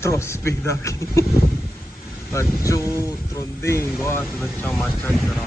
Trospida aqui. Lancio trondingo, aspetta macchia c'era.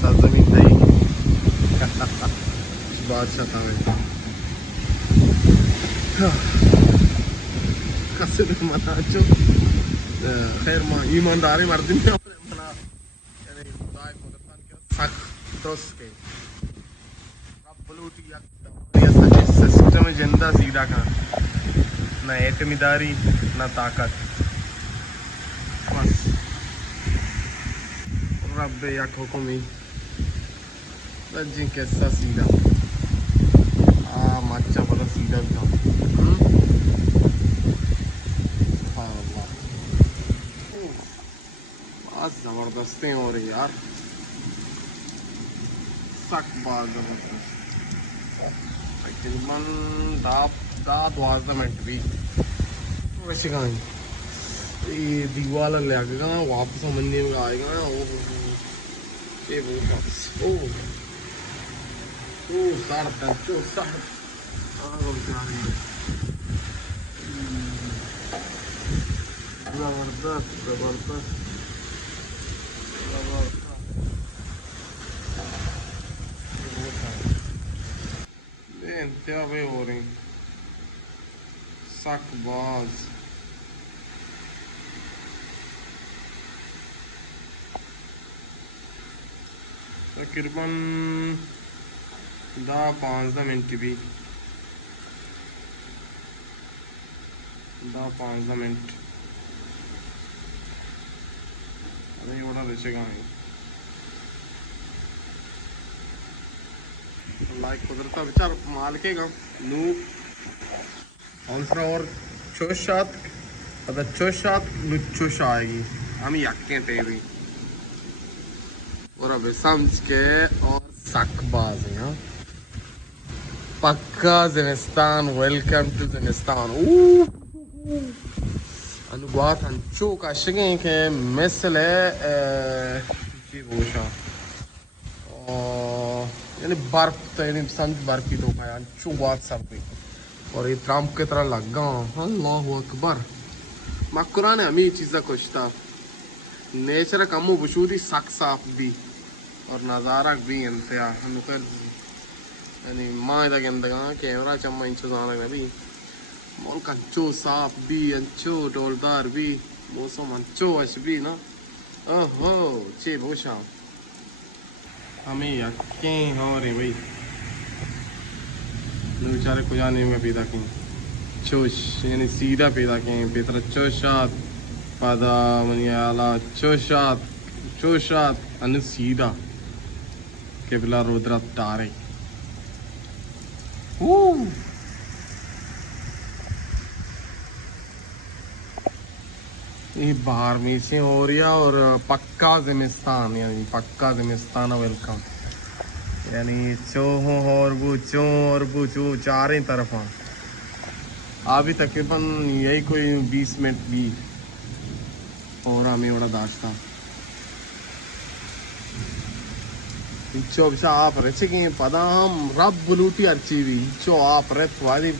सरजमीन दही बादशाह तावे कसर मना चो खैर मां ईमानदारी मर्द में अपने मना यानी खुदाई कुदरत के सख दोस के अब बलूटी या सच सिस्टम जिंदा सीधा का ना एतमीदारी ना ताकत बस रब या हुक्म जी कैसा सीधा मच्छा बड़ा सीधा था बहुत जबरदस्ती हो रही यार सख्त बहुत जबरदस्त तकरीबन दात वाजमेंट भी वैसे कहाँ ये दीवार लगेगा वापस मंदिर में आएगा ये वो साढ़े जबरदस्त जबरदस्त इंतहा पे हो रही सकबाज तकरीबन 10-15 मिनट भी 10-15 मिनट अरे बड़ा रेचेगा लाइक कुदरता विचार मालकेगा नू और चोशात अदा चोशात नुचोश आएगी हम यक्के टेवी और अब समझ के और सकबाज हैं पक्का ज़िमिस्तान वेलकम टू ज़िमिस्तान अनुबात अंचो का शिगे के मिसल जी बोशा यानी बर्फ तो यानी संत बर्फ की तो खाया अंचो बात सब भी और ये ट्रम्प की तरह लगा अल्लाह अकबर मकुरान हमें चीज़ा कुछ था नेचर कमु वजूदी सक साफ भी और नज़ारा भी इंतहा अनुकर यानी माँ इधर के अंदर कैमरा चम्मा इंचो जाना है भी मौल कंचो साफ भी अंचो डोलदार भी मौसम अंचो अश भी ना ओहो चे बोशा हमें यक्के हो रही भाई बेचारे को जाने में पैदा की चोश यानी सीधा पैदा किए बेहतर चोशात पदा मनियाला चोशात चोशात अन सीधा केबला रुद्रा तारे ये बाहर में से हो रही है और पक्का ज़िमिस्तान यानी पक्का ज़िमिस्तान वेलकम यानी चो और वो चारों तरफ अभी तकरीबन यही कोई 20 मिनट भी और हमें बड़ा दाश्ता इच्छो अभिशा आप रचे कि पता हम रब बुलूटी अच्छी भी इच्छो आप रत वाली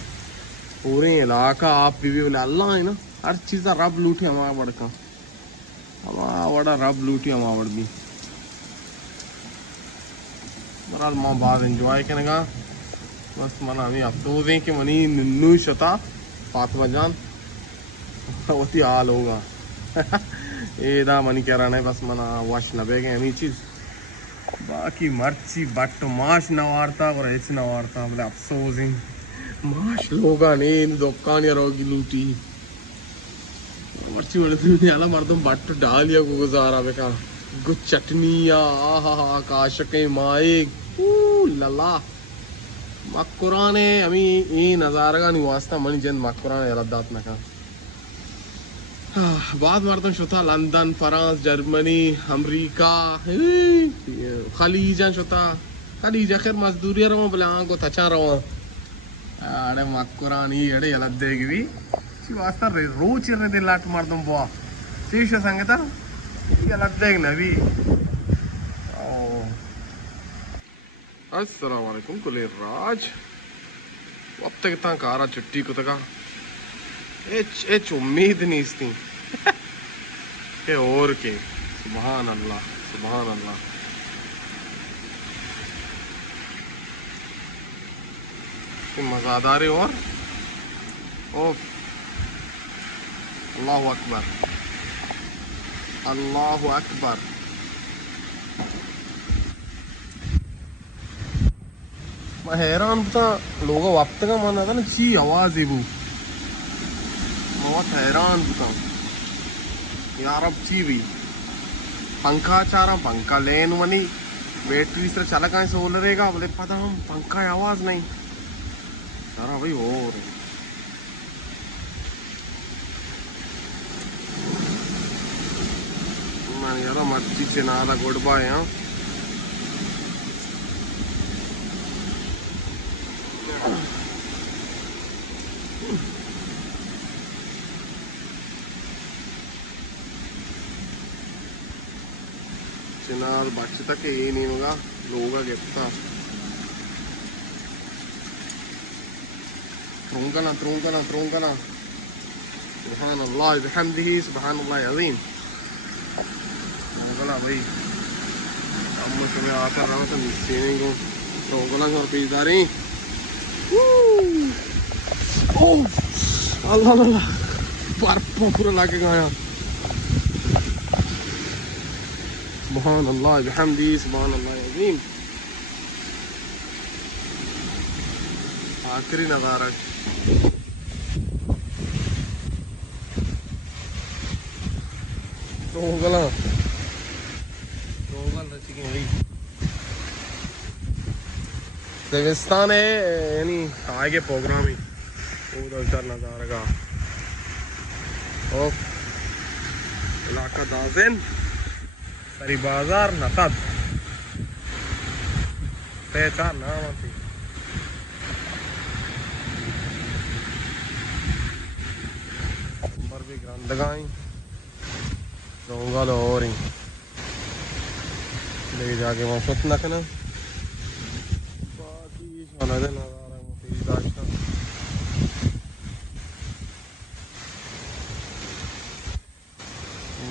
पूरे इलाका आप भी बोले अल्लाह है ना हर चीज़ रब लूटी हमारा बड़का हमारा बड़ा रब लूटी हमारा बड़ भी मराल माँ बाद एंजॉय करने का बस मना अभी अफसोस है कि मनी नन्नू शता फातिमा जान वती हाल होगा ये दा मनी कह रहा है बस मना वाश नबे के अमी चीज़ बाकी मर्ची बट माश नवारता और एच नवारता बोले अफसोस है माश लोगा नहीं दुकान या रोगी लूटी मर्ची बोले तुमने आला मर्दम बट डाल या गुजारा बेकार गुच चटनी या आहा काशके माए लला मक्कुराने अमी ये नज़ारा का निवासता मनी जन मक्कुराने लद्दात न का बाद मर्दम शुता लंदन फ्रांस जर्मनी अमेरिका खलीजा शुता खलीजा खैर मजदूरी रहो बोले को तचा रहो अरे मक्कुरान ये अड़े लद्देगी भी वास्ता रोज इरने लाट मारदम बुआ चीश संगता ಈಗ ಲದ್ದಾಗ ನವಿ अस्सलाम वालेकुम कुले राज अब तक इतना कारा चुट्टी को तका एच उम्मीद नहीं थी के और के सुभान अल्लाह सुभान अल्लाह मज़ादार और ओफ अल्लाहु अकबर अल्लाहु अकबर मैं हैरान था लोगों वक्त का मन आता ना ची आवाज है वो बहुत हैरान था यार अब ची भी पंखा चारा पंखा लेन वनी बैटरी से चला कहीं सोल रहेगा बोले पता हम पंखा आवाज नहीं सारा भाई हो रही यार मच्छी से नाला गोडबा है चिनाल बच्चे तक ये नहीं होगा लोगों का गिफ्ता त्रोंगला सुभान अल्लाह बिहम्दिही सुभान अल्लाह अज़ीम त्रोंगला भाई अब मुझे में आकर रहा था मिस्सी नहीं को त्रोंगला और पीदारी ओह अल्लाह अल्लाह बर्फ पूरा लाके गया सुभान अल्लाह बिहम्दिही सुभान अल्लाह अज़ीम आखिरी नज़ारा त्रोंगला देवस्थान है यानी आगे प्रोग्राम ही उधर नज़ारा का और इलाका दाज़न सरी बाजार नतद पहचान नाम आती नंबर भी ग्रंथगाई रोंगल और ही ले जाके वहाँ सुत नखना नज़ारा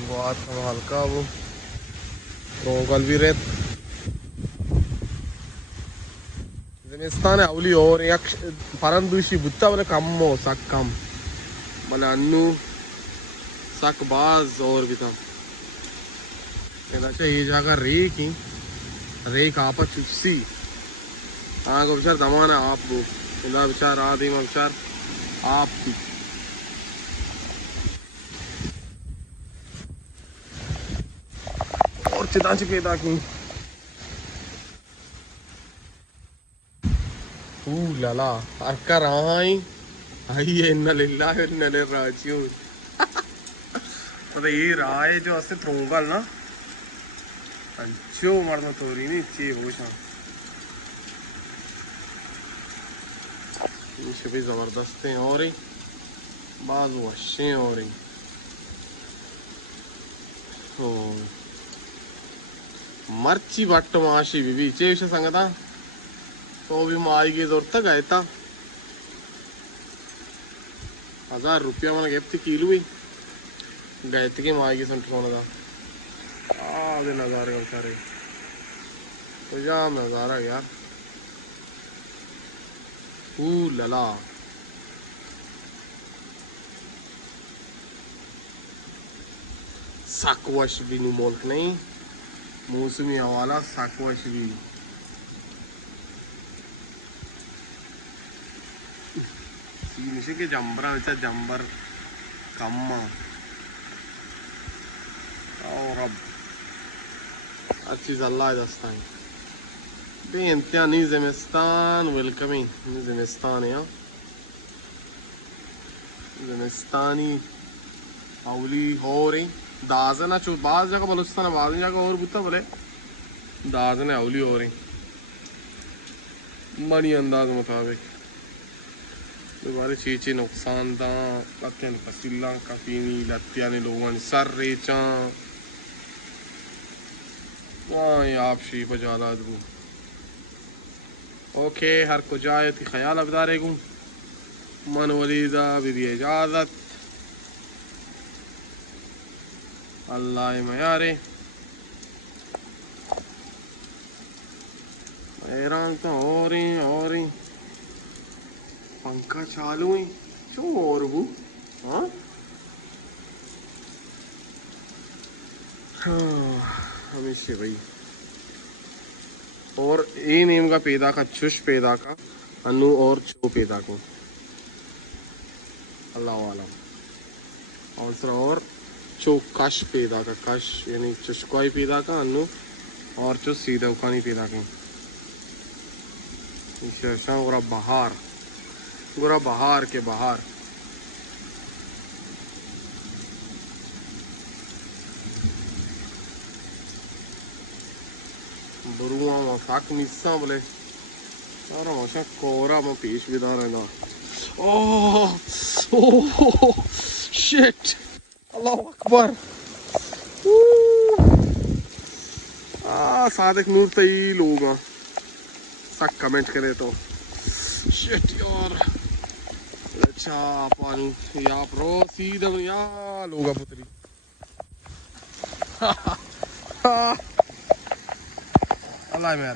बहुत हल्का वो रोंगल भी रेत ज़मीस्तान अवली और एक परंदुशी बुत्ता वाले कम हो सक कम बना अन्नू सक बाज और भी था ये जगह रेक आपा चुस्सी हाँ को विचार दमाना आप वो इला विचार आदि में विचार आप और चितांच पैदा की लाला अक्का रहाई आई इन्ना लिल्लाह व इन्ना इलैहि राजिऊन मतलब ये राय जो असले त्रोंगल ना अंचो मरना तोरी नहीं ची बोशा ये भी जबरदस्त हैं और ही बाज वशें और ही मर्ची बट्ट माशी भी चे विषय संगता तो भी माई की जोर तक गए था 1000 रुपया मैंने गेप थी किलो ही गए थे कि माई की संट कौन था आधे नज़ारे का बेचारे तो जाम नज़ारा यार लला साकवश भी नहीं मोल्क नहीं मौसमी हवाला साकवश भी निशे के जंबरा बेचा जंबर कम्मा और अब अच्छी अल्लाह दस्ता है बेंत्यानी ज़मीस्तान वेलकमिंग ज़मीस्तान है ज़मीस्तानी अवली और दाज़ना चो बाज़ जगह बलूचिस्तान बाज़ जगह और बुता बोले दाज़ना अवली और मनी अंदाज मुताबिक Bari cici नुकसान दा कत्ते ने पसीला कफीनी लत्तियां ने लोगों ने सर रेचा वाह आप शी बजाला दू ओके हर को जाए थी ख्याल अबदारे गु मन वलीदा बिदी इजाजत अल्लाह मयारे हैरान तो और ही पंखा चालू ही क्यों और वो हाँ हमेशा भाई और ये नेम का पैदा का चुश पैदा का अनु और चो पैदा को अल्लाह वाला और चो कश पैदा का कश यानी चुशकोई पैदा का अनु और चो सीधा उखानी पैदा का गोरा बहार के बहार बरुआ में फाक मिस्सा बोले अरे मशा कोरा में पेश विदा रहना ओह शिट अल्लाह अकबर सादिक नूर तई लोग सब कमेंट करे तो शिट यार अच्छा पानी या प्रो सीधा या लोगा पुत्री अल्लाह मेरा